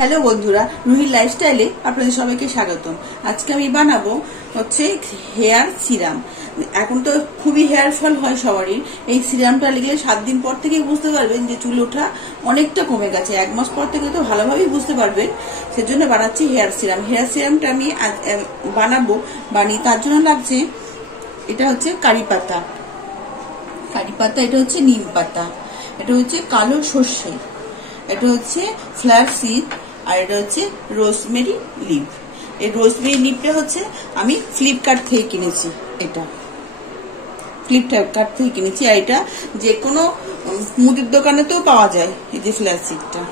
Hello বন্ধুরা, রুহির লাইফস্টাইলে আপনাদের সবাইকে স্বাগতম। আজকে আমি বানাবো হচ্ছে হেয়ার সিরাম। এখন তো খুবই হেয়ার ফল হয় সবারই। এই সিরামটা লিখলে 7 দিন পর থেকেই বুঝতে পারবেন যে চুল ওঠা অনেকটা কমে গেছে। 1 মাস পর থেকে তো ভালোভাবেই বুঝতে পারবেন। সেজন্য বানাচ্ছি হেয়ার সিরাম। হেয়ার সিরামটা আমি বানিয়ে তার জন্য লাগছে, এটা হচ্ছে কারি পাতা, এটা হচ্ছে নিম পাতা, এটা হচ্ছে কালো সর্ষে, এটা হচ্ছে ফ্ল্যাক্স সিড, আর এটা হচ্ছে রোজমেরি লিভ। এই রোজমেরি লিভটা হচ্ছে আমি ফ্লিপকার্ট থেকে কিনেছি। এটা ফ্লিপকার্ট থেকে কিনেছি, আর এটা যে কোনো মুদির দোকানেতেও পাওয়া যায়। এই যে ফ্ল্যাক্স সিডটা,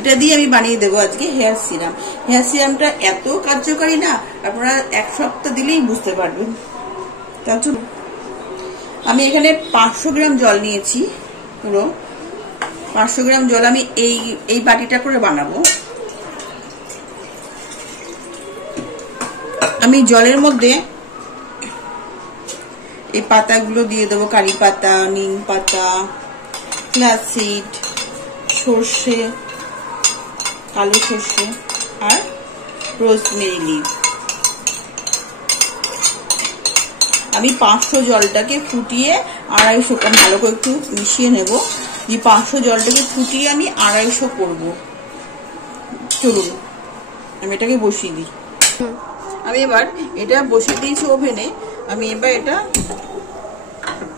এটা দিয়ে আমি বানিয়ে দেবো আজকে হেয়ার সিরাম। হেয়ার সিরামটা এত কার্যকারী না, আপনারা 1 সপ্তাহ দিলেই বুঝতে পারবেন। তার জন্য আমি এখানে 500 গ্রাম জল নিয়েছি। পুরো 500 গ্রাম জল আমি এই বাটিটা করে বানাবো। আমি জলের মধ্যে এই পাতাগুলো দিয়ে দেবো, কারি পাতা, নিম পাতা, ফ্ল্যাক্স সিড, সর্ষে, কালো সর্ষে আর রোজমেরি লিভ। আমি 500 জলটাকে ফুটিয়ে 250 গ্রাম ভালো করে একটু মিশিয়ে নেব। এই 500 জলটাকে ফুটিয়ে আমি 250 করব। চলুন আমি এটাকে বসিয়ে দিই। আমি এবার এটা বসিয়ে দিয়েছি ওভেনে। আমি এবার এটা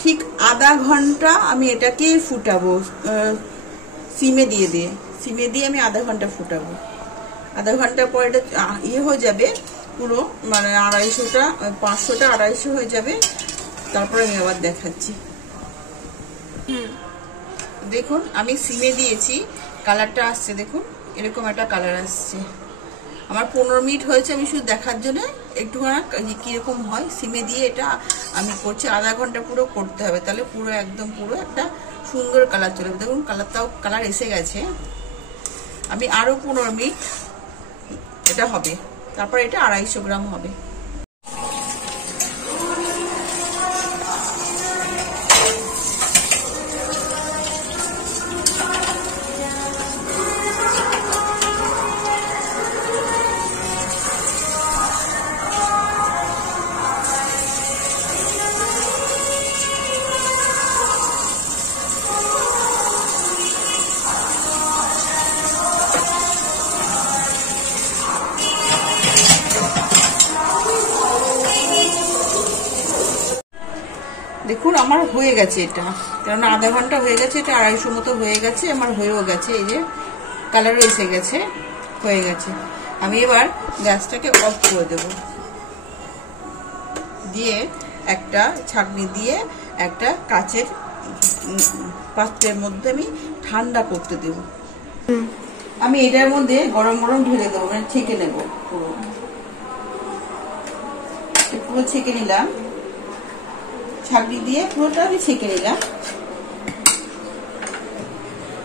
ঠিক আধা ঘন্টা আমি এটাকে ফুটাবো, সিমে দিয়ে আমি আধা ঘন্টা ফুটাবো। আধা ঘন্টা পর এটা হয়ে যাবে পুরো, মানে 250টা 500টা 250 হয়ে যাবে। তারপরে আমি আবার দেখাচ্ছি। দেখুন আমি সিমে দিয়েছি, কালারটা আসছে, দেখুন এরকম একটা কালার আসছে। আমার 15 মিনিট হয়েছে, আমি শুধু দেখার জন্য একটুখানি কিরকম হয় সিমে দিয়ে এটা আমি করছি। আধা ঘন্টা পুরো করতে হবে, তাহলে পুরো একদম পুরো একটা সুন্দর কালার চলে যাবে। দেখুন কালার এসে গেছে। আমি আরো 15 মিনিট এটা হবে, তারপর এটা 250 গ্রাম হবে। দেখুন আমার হয়ে গেছে এটা, কারণ আধা ঘন্টা হয়ে গেছে, এটা 250 মতো হয়ে গেছে, আমার হয়েও গেছে। এই যে কালারও এসে গেছে, হয়ে গেছে। আমি এবার গ্যাসটাকে অফ করে দেব, দিয়ে একটা ছাঁকনি দিয়ে একটা কাচের পাত্রের মধ্যে আমি ঠান্ডা করতে দেব। আমি এটার মধ্যে গরম গরম ঢেলে দেবো, মানে ছেঁকে নেব। পুরো ছেঁকে নিলাম, ছাঁকনি দিয়ে পুরোটা আমি ছেঁকে নিলাম।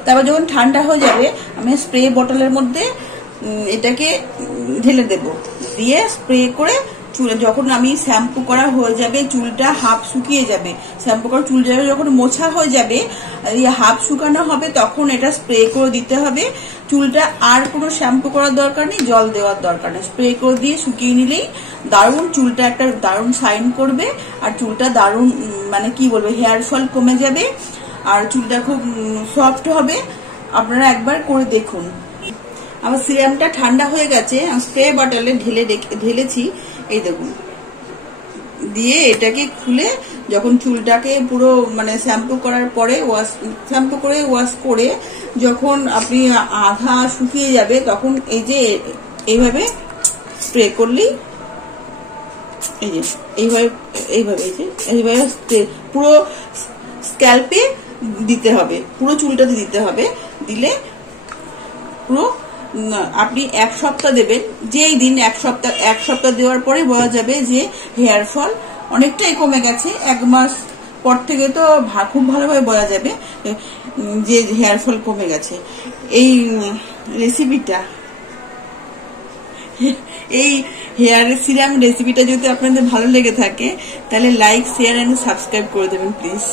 তারপর যখন ঠান্ডা হয়ে যাবে আমি স্প্রে বোতলের মধ্যে এটাকে ঢেলে দেব, দিয়ে স্প্রে করে চুলে যখন আমি শ্যাম্পু করা হয়ে যাবে, চুলটা হাফ শুকিয়ে যাবে, শ্যাম্পু করা চুল যাবে যখন মোছা হয়ে যাবে, হাফ শুকানো হবে, তখন এটা স্প্রে করে দিতে হবে। চুলটা আর কোনো শ্যাম্পু করার দরকার নেই, জল দেওয়ার দরকার নেই। স্প্রে করে দিয়ে শুকিয়ে নিলেই দারুণ চুলটা একটা দারুণ শাইন করবে, আর চুলটা দারুণ, মানে কি বলবো, হেয়ার ফল কমে যাবে, আর চুলটা খুব সফট হবে। আপনারা একবার করে দেখুন। আমার সিরামটা ঠান্ডা হয়ে গেছে, স্প্রে বটলে ঢেলেছি। এই দেখুন, দিয়ে এটাকে খুলে যখন চুলটাকে পুরো মানে শ্যাম্পু করে ওয়াশ করে যখন আপনি আধা শুকিয়ে যাবে, তখন এই যে এইভাবে স্প্রে করলেই, এই যে এইভাবে স্প্রে পুরো স্ক্যাল্পে দিতে হবে, পুরো চুলটাতে দিতে হবে। দিলে পুরো আপনি 1 সপ্তাহ দেবেন। যেই দিন 1 সপ্তাহ দেওয়ার পরে বোঝা যাবে যে হেয়ার ফল অনেকটাই কমে গেছে। 1 মাস পর থেকে তো খুব ভালোভাবে বোঝা যাবে যে হেয়ার ফল কমে গেছে। এই হেয়ার সিরাম রেসিপিটা যদি আপনাদের ভালো লেগে থাকে, তাহলে লাইক, শেয়ার এন্ড সাবস্ক্রাইব করে দেবেন প্লিজ।